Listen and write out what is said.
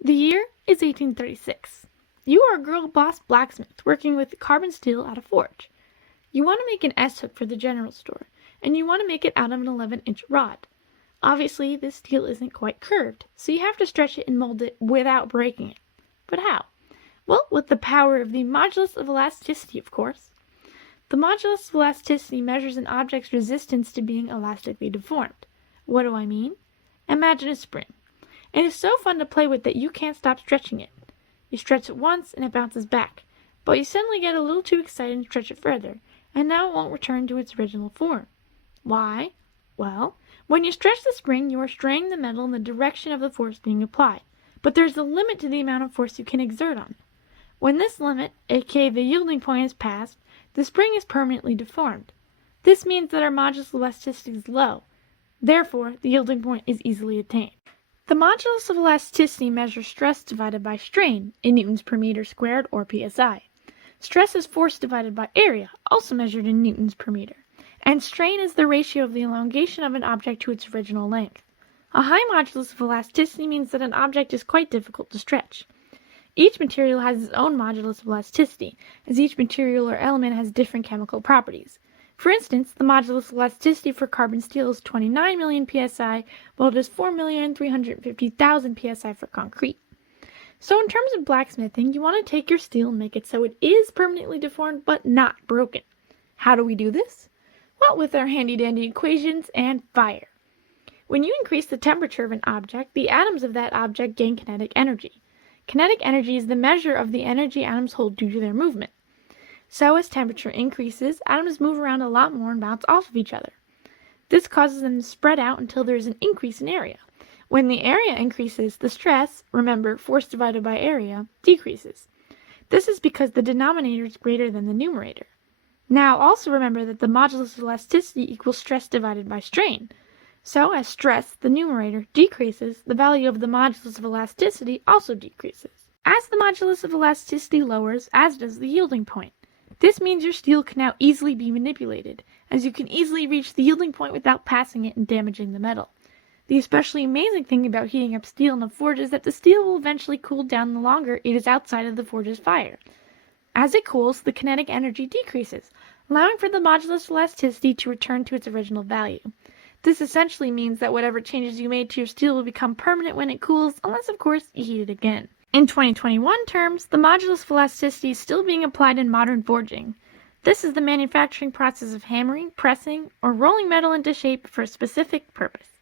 The year is 1836. You are a girl boss blacksmith working with carbon steel at a forge. You want to make an S-hook for the general store, and you want to make it out of an 11-inch rod. Obviously, this steel isn't quite curved, so you have to stretch it and mold it without breaking it. But how? Well, with the power of the modulus of elasticity, of course. The modulus of elasticity measures an object's resistance to being elastically deformed. What do I mean? Imagine a spring. It is so fun to play with that you can't stop stretching it. You stretch it once and it bounces back, but you suddenly get a little too excited and stretch it further, and now it won't return to its original form. Why? Well, when you stretch the spring, you are straining the metal in the direction of the force being applied, but there's a limit to the amount of force you can exert on it. When this limit, aka the yielding point, is passed, the spring is permanently deformed. This means that our modulus of elasticity is low. Therefore, the yielding point is easily attained. The modulus of elasticity measures stress divided by strain in newtons per meter squared, or psi. Stress is force divided by area, also measured in newtons per meter. And strain is the ratio of the elongation of an object to its original length. A high modulus of elasticity means that an object is quite difficult to stretch. Each material has its own modulus of elasticity, as each material or element has different chemical properties. For instance, the modulus of elasticity for carbon steel is 29 million psi, while it is 4,350,000 psi for concrete. So in terms of blacksmithing, you want to take your steel and make it so it is permanently deformed but not broken. How do we do this? Well, with our handy-dandy equations and fire. When you increase the temperature of an object, the atoms of that object gain kinetic energy. Kinetic energy is the measure of the energy atoms hold due to their movement. So as temperature increases, atoms move around a lot more and bounce off of each other. This causes them to spread out until there is an increase in area. When the area increases, the stress, remember, force divided by area, decreases. This is because the denominator is greater than the numerator. Now also remember that the modulus of elasticity equals stress divided by strain. So as stress, the numerator, decreases, the value of the modulus of elasticity also decreases. As the modulus of elasticity lowers, as does the yielding point. This means your steel can now easily be manipulated, as you can easily reach the yielding point without passing it and damaging the metal. The especially amazing thing about heating up steel in a forge is that the steel will eventually cool down the longer it is outside of the forge's fire. As it cools, the kinetic energy decreases, allowing for the modulus of elasticity to return to its original value. This essentially means that whatever changes you made to your steel will become permanent when it cools, unless of course you heat it again. In 2021 terms, the modulus of elasticity is still being applied in modern forging. This is the manufacturing process of hammering, pressing, or rolling metal into shape for a specific purpose.